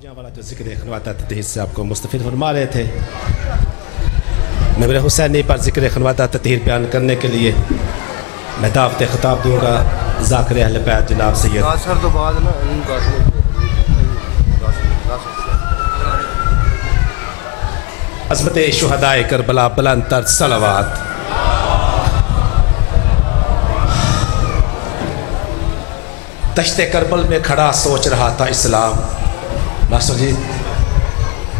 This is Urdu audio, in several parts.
گجاں والا جو ذکر خنوات تطہیر سے آپ کو مستفید فرما رہے تھے، ممبر حسینی پر ذکر خنوات تطہیر بیان کرنے کے لیے میں دعوت خطاب دوں گا ذاکر اہل بیت جناب سید عظمت شہدائے کربلا بلند تر صلوات۔ دشت کربل میں کھڑا سوچ رہا تھا اسلام، ناصر جی،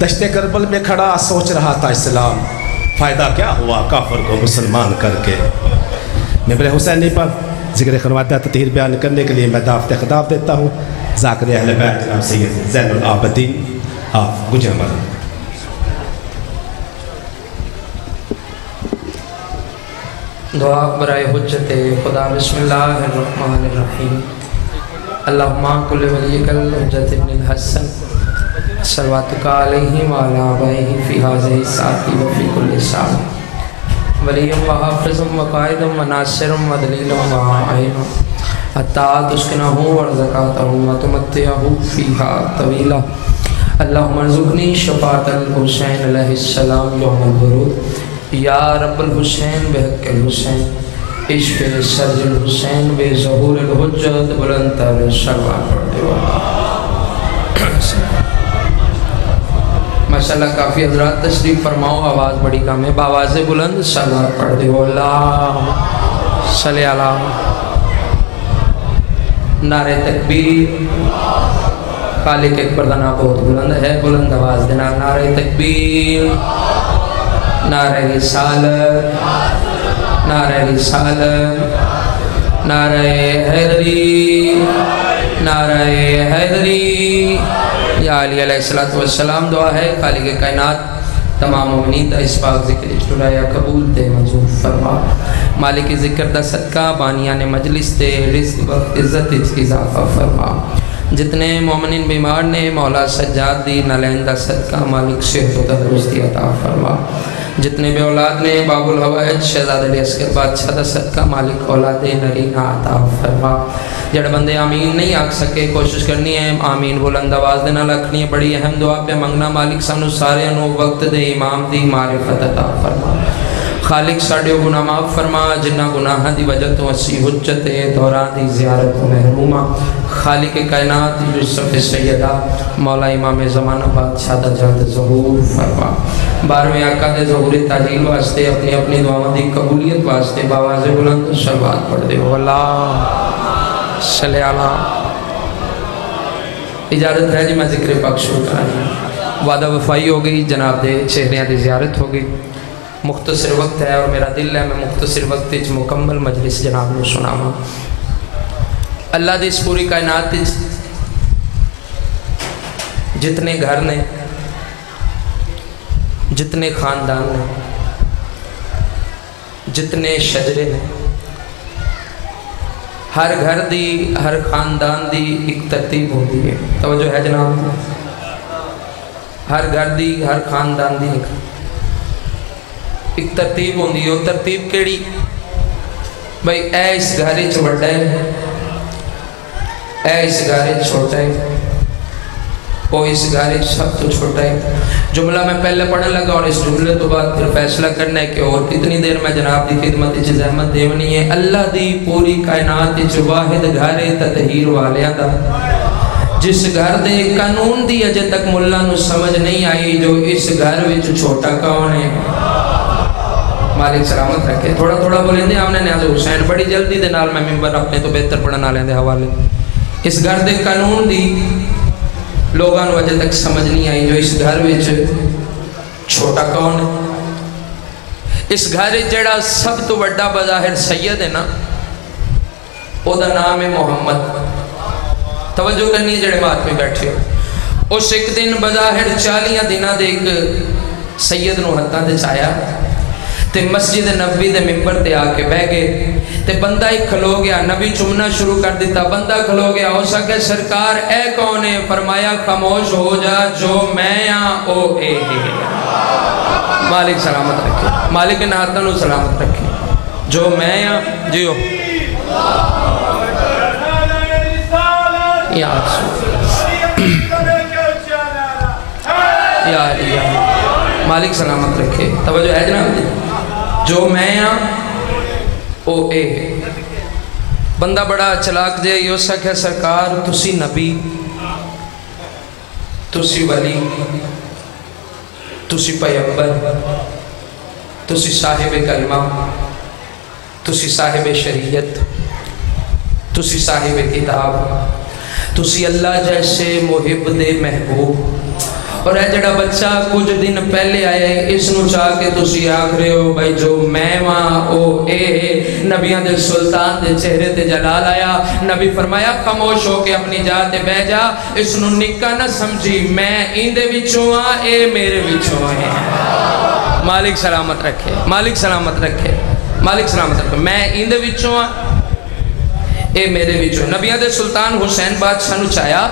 دشت کربل میں کھڑا سوچ رہا تھا اسلام، فائدہ کیا ہوا کافر کو مسلمان کر کے۔ ممبر حسینی پر ذکر خنوات تطہیر بیان کرنے کے لیے میں دعوت خطاب دیتا ہوں ذاکر اہل بیت جناب سید زین العابدین آپ گجرمل۔ دعا برائے حجت خدا۔ بسم اللہ الرحمن الرحیم۔ اللہم کل ولیک الحجت ابن الحسن صلواتک علیہ وعلی آبائہ فی ھذہ الساعۃ وفی کل ساعۃ ولی و حافظ و قائد و ناصر و دلیل و معین حتی تسکنہ ورزقاتہ و تمتعہ فیہا طویلا۔ اللہم ارزقنی شفاعت الحسین علیہ السلام یوم الورود۔ یا رب الحسین بحق الحسین عشق سرج الحسین بے ظہور الحجت بلند تر صلوات پڑھ دے۔ ماشاءاللہ کافی حضرات تشریف فرماؤ، آواز بڑی کم ہے، بآواز بلند صلوات پڑھ دے۔ اللہ صلی اللہ۔ نعرہ تکبیر، خالق اکبر دا نام بہت بلند ہے، بلند آواز دینا۔ نعرہ تکبیر، نعرہ رسالت، نعرہ رسالت، نعرہ حیدری، نعرہ حیدری۔ یا علی علیہ السلام دعا ہے خالق کائنات تمام مومنین دا اس پاک ذکر اجترایا قبول تے منظور فرما۔ مالک ذکر دا صدقہ بانیان مجلس تے رزق وقت عزت اضافہ فرما۔ جتنے مومنین بیمار نے مولا سجاد دی نالین دا صدقہ مالک صحت و تندرستی عطا فرما۔ جتنے بے اولاد نے باب الحوائج شہزاد علی اصغر بادشاہ دا صدقہ مالک اولاد نرینہ عطا فرما۔ جڑے بندے آمین نہیں آکھ سکے کوشش کرنی ہے آمین بلند آواز دینا لکھنی ہے، بڑی اہم دعا پہ منگنا مالک سانو سارے انو وقت دے امام دی معرفت عطا فرما۔ خالق ساڑے گناہ معاف فرما، جنہ گناہ دی وجہ تو اسی حجت دوران دی زیارت محرومہ۔ خالق کائنات یوسف سیدہ مولا امام زمانہ بادشاہ دا جلد ظہور فرما۔ 12ویں آقا دے ظہور تاجیل واسطے اپنی اپنی دعاوں دی قبولیت واسطے باواز بلند صلوات پڑھ دے۔ اللہ صلی اللہ۔ اجازت ہے جی میں ذکر پاک شروع کرنا، وعدہ وفائی ہو گئی، جناب دے چہریاں دی زیارت ہو گئی، مختصر وقت ہے اور میرا دل ہے میں مختصر وقت اچ مکمل مجلس جناب نے سناواں۔ اللہ دی اس پوری کائنات جتنے گھر نے، جتنے خاندان نے، جتنے شجرے نے، ہر گھر دی ہر خاندان دی ایک ترتیب ہوتی ہے، توجہ ہے جناب، ہر گھر دی ہر خاندان دی ایک ترتیب ہوندی ہے۔ وہ ترتیب کیڑی؟ بھئی اے اس گھر وچ وڈا ہے، اے اس گھر وچ چھوٹا ہے، وہ اس گھر وچ سب تو چھوٹا ہے۔ جملہ میں پہلے پڑھنے لگا اور اس جملے تو بعد پھر فیصلہ کرنا ہے کہ اور کتنی دیر میں جناب دی خدمت وچ زحمت دیونی ہے۔ اللہ دی پوری کائنات وچ واحد گھر تطہیر والیاں دا، جس گھر دے قانون دی اجے تک ملا نو سمجھ نہیں آئی، جو اس گھر وچ چھوٹا کون ہے۔ مالک سلامت رکھے، تھوڑا تھوڑا بولیں دے آمنے نیاز حسین، بڑی جلدی دے نال میں ممبر اپنے تو بہتر پڑھنا لیں دے حوالے۔ اس گھر دے قانون دی لوگاں نو اجے تک سمجھ نہیں آئی، جو اس گھر وچ چھوٹا کون ہے۔ اس گھر جڑا سب تو بڑا بظاہر سید ہے نا، او دا نام ہے محمد۔ توجہ کرنی جڑے بات میں بیٹھے ہو، اس ایک دن بظاہر 40 دنہ دے ایک سید نو ہتھاں تے چایا تے مسجد نبی دے ممبر تے آ کے بہ گئے تے بندہ ایک کھلو گیا، نبی چمنا شروع کر دیتا، بندہ کھلو گیا، ہو سکے سرکار اے کون ہے؟ فرمایا خاموش ہو جا، جو میں ہاں او اے ہے۔ مالک سلامت رکھے، مالک نہاتن و سلامت رکھے، جو میں ہاں جیو یا علیہ مالک سلامت رکھے. توجہ ہے جناب. جو میں ہاں او اے بندہ بڑا چلاک جے یہ سکھے سرکار تسی نبی تسی ولی تسی پیغمبر تسی صاحب کلمہ تسی صاحب شریعت تسی صاحب کتاب تسی اللہ جیسے محب دے محبوب. اور اے جڑا بچہ کچھ دن پہلے آئے اس نو چاہ کے تسی آکھ رہے ہو بھائی جو میں وہاں او اے نبیان دے سلطان دے چہرے تے جلال آیا. نبی فرمایا خاموش ہو کے اپنی جا تے بہ جا. اس نو نکا نہ سمجھی میں ایندے وچوں ہاں اے میرے وچوں ہیں. مالک سلامت رکھے مالک سلامت رکھے مالک سلامت رکھے. میں ایندے وچوں ہاں اے میرے وچوں. نبیان دے سلطان حسین بادشاہ نو چاہیا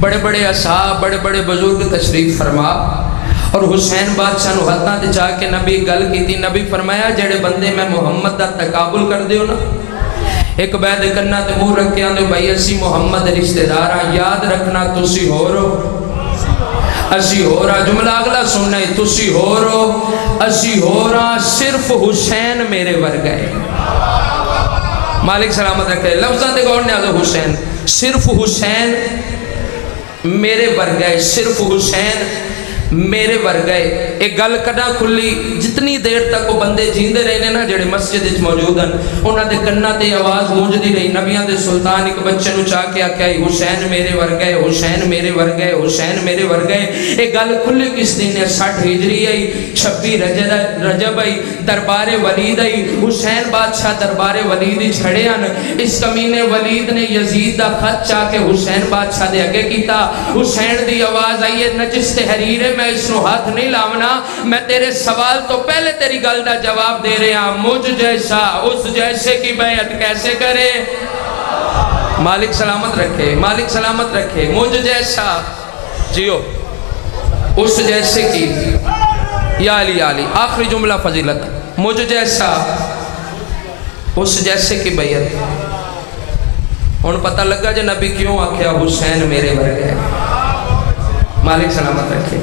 بڑے بڑے اصحاب بڑے بڑے بزرگ تشریف فرما اور حسین بادشاہ نو ہتھاں تے جا کے نبی گل کیتی. نبی فرمایا جڑے بندے میں محمد دا تقابل کر دیو نا ایک بید کرنا تے منہ رکھ کے آندے بھائی اسی محمد رشتہ دار ہاں یاد رکھنا تسی ہو رو اسی ہو رہا. جملہ اگلا سننا ہے تسی ہو رو اسی ہو رہا صرف حسین میرے ورگئے. مالک سلامت رکھے. لفظاں تے غور نے آدھو حسین صرف حسین میرے ورگئے صرف حسین میرے ورگئے. ایک گل کنا کھلی جتنی دیر تک وہ بندے جیندے رہنے نا جڑے مسجد وچ موجود ہیں انہاں دے کناں تے آواز گونجدی رہی. نبیاں دے سلطان ایک بچے نو چاہ کے آکھیا حسین میرے ورگئے حسین میرے ورگئے حسین میرے ورگئے. ایک گل کھلی کس دن ہے 60 ہجری آئی 26 رجب آئی دربار ولید آئی. حسین بادشاہ دربار ولید چھڑے ہیں. اس کمینے ولید نے یزید دا خط چاہ کے حسین بادشاہ دے اگے کیتا. حسین دی آواز آئی ہے نجس تحریر ہے میں اس نو ہاتھ نہیں لاونا. میں تیرے سوال تو پہلے تیری گل دا جواب دے رہے ہیں مجھ جیسا اس جیسے کی بیعت کیسے کرے. مالک سلامت رکھے مالک سلامت رکھے. مجھ جیسا جیو اس جیسے کی یا علی علی آخری جملہ فضیلت مجھ جیسا اس جیسے کی بیعت. ان پتہ لگا جو نبی کیوں آکھیا حسین میرے ورگے. مالک سلامت رکھے.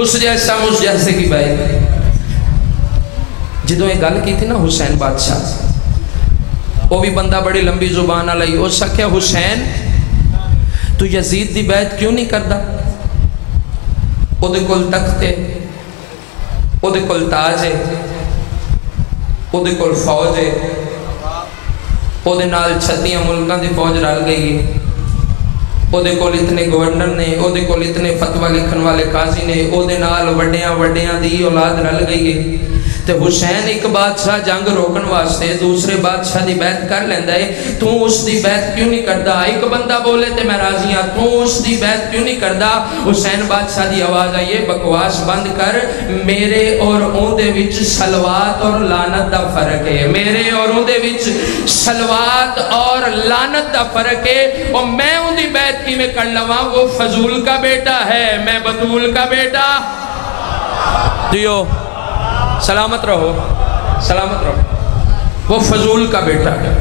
اس جیسا اس جیسے کی بیعت. جدوں یہ گل کی تھی نا حسین بادشاہ وہ بھی بندہ بڑی لمبی زبان آلائی. اس سکھیا حسین تو یزید دی بیعت کیوں نہیں کردا؟ او دے کول تخت ہے او دے کول تاج ہے او دے کول فوج ہے او دے نال 36 ملکاں دی فوج رل گئی ہے. او دے کول اتنے گورنر نے او دے کول اتنے فتوہ لکھن والے قاضی نے او دے نال وڈیاں دی اولاد رل گئی ہے. تے حسین ایک بادشاہ جنگ روکن واسطے دوسرے بادشاہ دی بیعت کر لیندہ ہے. تو اس دی بیعت کیوں نہیں کردا؟ ایک بندہ بولے تے میں راضی ہاں تو اس دی بیعت کیوں نہیں کردا؟ حسین بادشاہ دی آواز آئیے بکواس بند کر. میرے اور اون دے وچ صلوات اور لعنت دا فرق ہے. میرے اور اون دے وچ صلوات اور لعنت دا فرق ہے. اور میں اون دی بیعت کی میں کر لواں وہ فضول کا بیٹا ہے میں بطول کا بیٹا. دیو سلامت رہو سلامت رہو. وہ فضول کا بیٹا ہے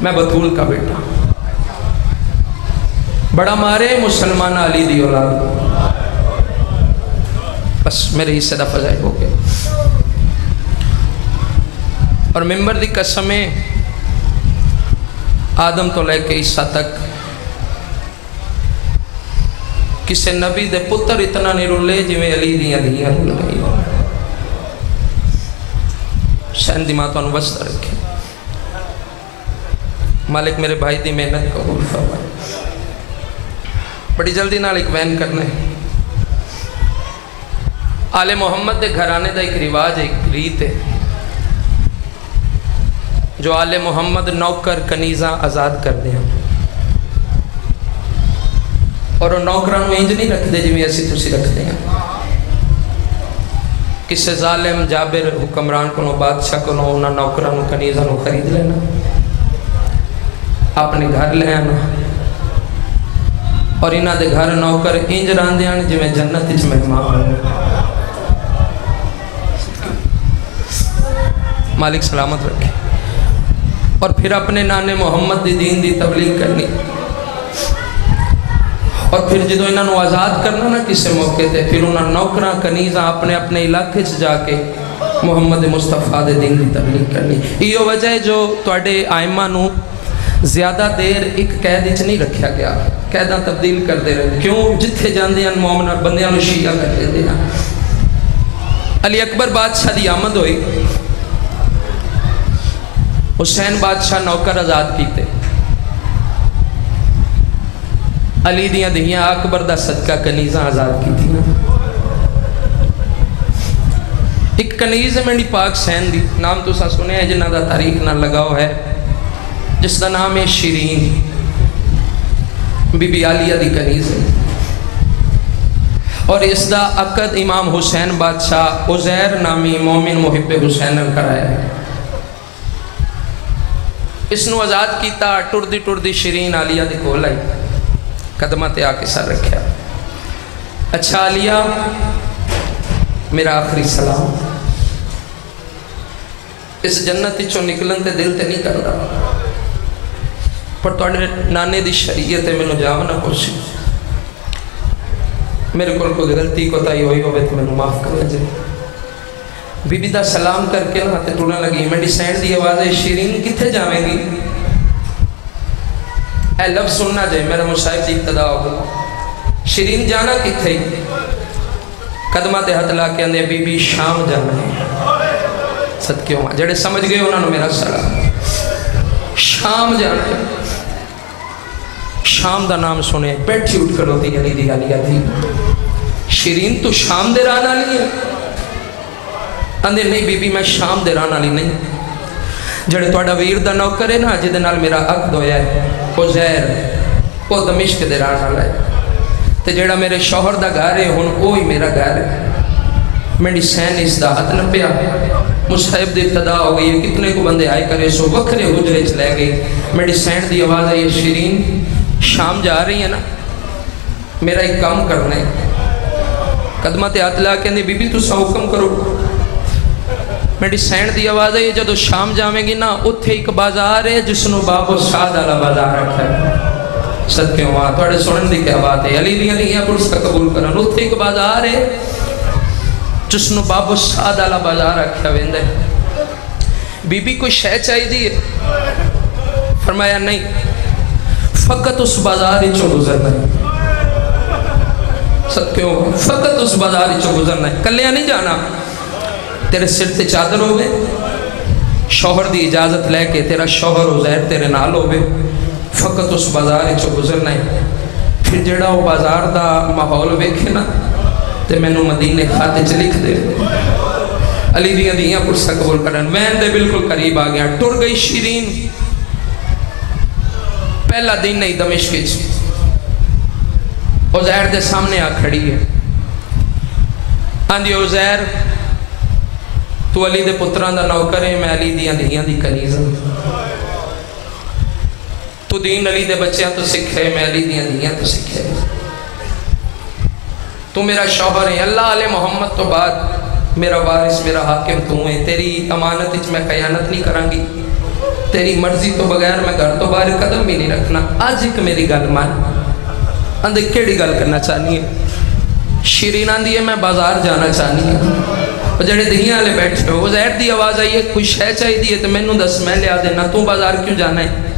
میں بطول کا بیٹا. بڑا مارے مسلمان علی دی اولاد. بس میرے حصے دا فضائل ہو گیا. اور ممبر دی قسمیں آدم تو لے کے عیسیٰ تک کسے نبی دے پتر اتنا نہیں رولے جویں علی دیاں دھیاں رول گئی. شہن دی ماں تو انوسط رکھے. مالک میرے بھائی دی محنت قبول فرمائے. بڑی جلدی نال ایک وین کرنے آل محمد دے گھرانے دا ایک رواج ایک ریت ہے جو آل محمد نوکر کنیزاں آزاد کر دیں اور وہ نوکران میں انج نہیں رکھ دے جی ایسی تسی رکھ دیں. کسے ظالم جابر حکمران کو بادشاہ کو انہاں نوکران کنیزاں خرید لینا اپنے گھر لے آنا اور انہاں دے گھر نوکر انج راندے ہیں جی میں جنت وچ مہمان ہوں. مالک سلامت رکھے. اور پھر اپنے نانے محمد دی دین دی تبلیغ کرنی اور پھر جدو انہوں آزاد کرنا نا کسی موقع تے پھر انہوں نوکراں کنیزاں اپنے اپنے علاقے جا کے محمد مصطفیٰ دے دین کی تبلیغ کرنی. یہ وجہ ہے جو تواڈے آئمہ نو زیادہ دیر ایک قید وچ نہیں رکھیا گیا, قیداں تبدیل کرتے رہے. کیوں؟ جتھے جاندے ہیں مومن بندیاں نو شیعہ کر دیندے ہیں. علی اکبر بادشاہ دی آمد ہوئی, حسین بادشاہ نوکر آزاد کیتے, علی دیاں دھیاں اکبر دا صدقہ کنیزاں آزاد کی تھی. ایک کنیز ہے میری پاک سین دی, نام تو سا سنے ہیں جنہ دا تاریخ نہ لگاؤ ہے, جس دا نام ہے شیرین, بی بی عالیہ دی کنیز ہے. اور اس دا عقد امام حسین بادشاہ عزیر نامی مومن محب حسین نے کرایا ہے. اس نو آزاد کیتا, ٹردی شیرین عالیہ دی کول آئی, قدمہ تے آکے سر رکھیا. اچھا عالیہ, میرا آخری سلام, اس جنت چو نکلن تے دل تے نہیں کر رہا, پر توڑے نانے دی شریعت میں نو جاونا کوشش, میرے کول کوئی غلطی کو تائی ہوئی ہوئے تو میں نو معاف کر لجے. بی بی دا سلام کر کے نا تے ٹوڑا لگی, میری سینڈ دی آواز ہے, شیرین کتھے جاویں گی؟ اے لفظ سننا جائے, میرا مصاحب دی ابتدا ہوگا. شیرین جانا کتھے؟ قدمہ تے ہتھ لا کے اندے بی بی شام جانا ہے. صدقے ہوں جڑے سمجھ گئے انہوں نے میرا سلام. شام جانا ہے. شام دا نام سنے, بیٹھی اٹھ کر ہوتی علی دی علیہ تھی. شیرین تو شام دے رانا لی ہے؟ اندے نہیں بی بی میں شام دے رانا لی نہیں. جڑے توڑا ویر دا نوکر ہے نا جدے نال میرا عقد ہویا ہے, عزیر, وہ دمشق دے رانا لائے. تے جڑا میرے شوہر دا گھر ہے ہن وہی میرا گھر ہے. میری سین اس دا ہاتھ نہ پیا, مصحب دی ابتدا ہو گئی, کتنے کو بندے آئے کرے سو وکھرے حجرے چ لے گئے. میری سین دی آواز ہے, یہ شیرین شام جا رہی ہے نا, میرا ایک کام کرنا ہے. قدمہ تے ہاتھ لا کے اندے بی بی تو سا حکم کرو. میری سین دی آواز ہے, یہ جدو شام جاویں گی نا اتھے ایک بازار ہے جس نو بابو سعد والا بازار رکھا ہے. صدقے ہوا توڑے سنن دی کیا بات ہے, علی دیاں نہیں پرس کا قبول کرن. اتھے ایک بازار ہے جس نو بابو سعد والا بازار رکھا ویندے. بی بی کوئی شے چاہی دی ہے؟ فرمایا نہیں, فقط اس بازار ہی چو گزرنا ہے. صدقے ہوا فقط اس بازار ہی چو گزرنا ہے, کلیاں نہیں جانا. تیرے سر تے چادر ہو گئے, شوہر دی اجازت لے کے تیرا شوہر عزیر تیرے نال ہو گئے, فقط اس بازار چو گزرنا ہے. پھر جڑا وہ بازار دا ماحول ویکھے نا تے میں نو مدینے کھاتے چ لکھ دے. علی دیاں دیاں پرسا قبول کرن. میں دے بالکل قریب آ گیا. ٹر گئی شیرین. پہلا دن نہیں دمشق وچ, عزیر دے سامنے آ کھڑی ہے. آندی عزیر تو علی دے پتران دا نوکر ہے, میں علی دیاں دیاں دی کنیز ہوں. تو دین علی دے بچیاں تو سکھے, میں علی دیاں دیاں تو سکھے. تو میرا شوہر ہے, اللہ علیہ محمد تو بعد میرا وارث میرا حاکم تو ہے. تیری امانت اچ میں خیانت نہیں کروں گی, تیری مرضی تو بغیر میں گھر تو باہر قدم بھی نہیں رکھنا. آج ایک میری گل مان. اندے کیڑی گل کرنا چاہنی ہے؟ شیرین آندھی ہے میں بازار جانا چاہنی ہے. اور جڑے دہیاں والے بیٹھے ہو, عزیر دی آواز آئی ہے کوئی شے چاہی دی ہے تو مینوں دس میں لیا دینا, تو بازار کیوں جانا ہے؟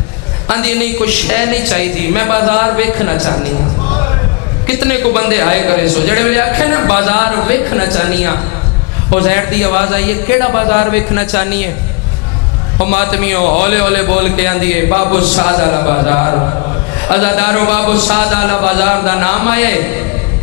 آندھی نہیں کوئی شے نہیں چاہی دی, میں بازار ویکھنا چاہنی ہوں. کتنے کو بندے آئے کرے سو جڑے میں آکھے نا بازار ویکھنا چاہنی ہوں. عزیر دی آواز آئی ہے کیڑا بازار ویکھنا چاہنی ہے؟ وہ ماتمیوں ہولے ہولے بول کے آندھی ہے بابو سعد والا بازار. ازادارو بابو سعد والا بازار دا نام آئے.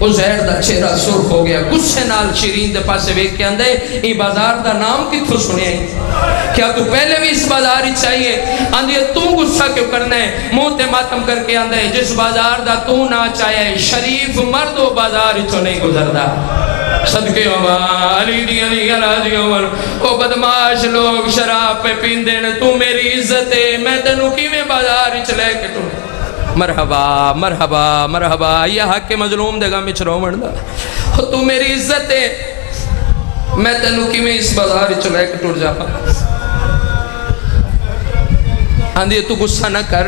عزیر دا چہرہ سرخ ہو گیا, غصے نال شیرین دے پاسے ویکھ کے اندے یہ بازار دا نام کتھوں سنے ہیں؟ کیا تو پہلے بھی اس بازار ہی چاہیے؟ آندھی تو غصہ کیوں کرنا ہے؟ منہ تے ماتم کر کے آندے جس بازار دا تو نہ چاہے, شریف مرد و بازار ہی نہیں گزردا. صدقے ہوا علی دیاں دیاں راضی عمر. او بدماش لوگ شراب پہ پیندے نے, تو میری عزت ہے, میں تینوں کیویں بازار ہی لے کے ٹر. مرحبا مرحبا مرحبا, یہ حق کے مظلوم دے گا مچ رومن دا. تو میری عزت ہے, میں تینوں کی میں اس بازار ہی لے کے ٹر جا. آندھی تو غصہ نہ کر,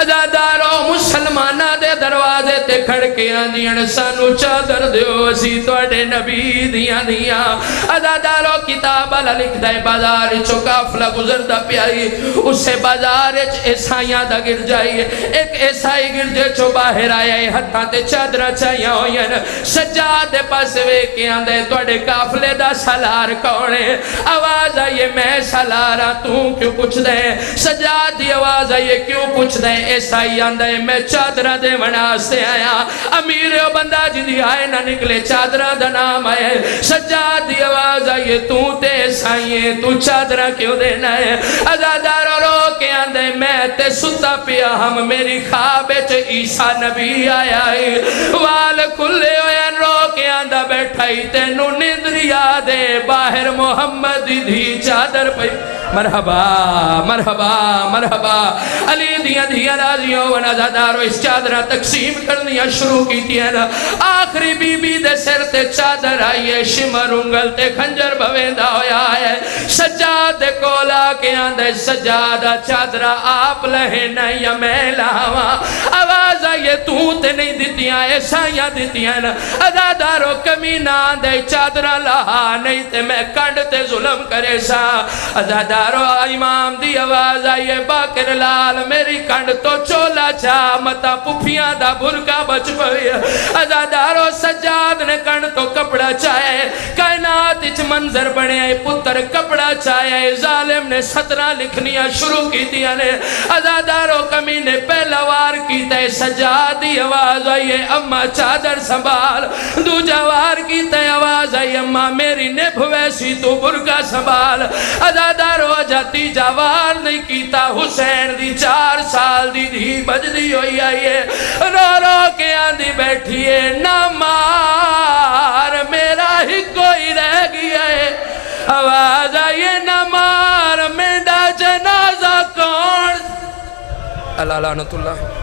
ازادارو مسلمانہ دے دروازے تے کھڑ کے آندیاں سانو چادر دیو اسی توڑے نبی دیاں دیاں ازادارو کتاب اللہ لکھ دائے بازار چو کافلہ گزر دا پیائی اسے بازار عیسائیاں دا گر جائیے ایک عیسائی گر جے چو باہر آیا ہتھاں تے چادرہ چاہیاں ہوئیں سجاد پاس وے کے آندے توڑے کافلے دا سالار کونے آواز آئیے میں سالارا تو کیوں پوچھ دے سجاد دی آواز آئیے کیوں پوچھ دے عیسائی آندے میں چادرہ دے مناستے آیا امیر و بندہ جی دی آئے نہ نکلے چادرہ دا نام آئے سجاد دی آواز آئیے تو تے عیسائیے تو چادرہ کیوں دینا ہے ازادار رو کے آندے میں تے ستا پیا ہم میری خواب عیسیٰ نبی آیا ہے وال کھلے ہوئے رو کے آندہ بیٹھائی تینو نندریا دے باہر محمد دی چادر پہ مرحبا مرحبا مرحبا علی دیاں دیاں رازیوں و نزادارو اس چادرہ تقسیم کرنیاں شروع کی تھی نا آخری بی بی دے سر تے چادر آئیے شمر انگل تے خنجر بویندہ ہویا ہے سجاد کولا کے آندے سجادہ چادرہ آپ لہے نہیں میں لاوا آواز آئیے تو تے نہیں دیتیاں ایسائیاں دیتیاں نا ازادارو کمینہ آندے چادرہ لہا نہیں تے میں کنڈ تے ظلم کرے سا ازادارو امام دی آواز آئیے باکر لال میری کنڈ تو چولا چا متا پپیاں دا برکا بچ پوئی ازادارو سجاد نے کنڈ تو کپڑا چاہے کائنات اچ منظر بنے آئے پتر کپڑا چاہے ظالم نے 17 لکھنیاں شروع کی دیا نے ازادارو کمی نے پہلا وار کی تے سجاد دی آواز آئیے اممہ چادر سنبھال دو جوار کی تے آواز آئیے اممہ میری نبھ ویسی تو برکا سنبھال ازادارو جاتی جوار نہیں کیتا حسین دی 4 سال دی دی بجدی ہوئی آئیے رو رو کے آندھی بیٹھیے نہ مار میرا ہی کوئی رہ گیا ہے آواز آئیے نہ مار میڈا جنازہ کون اللہ لعنت اللہ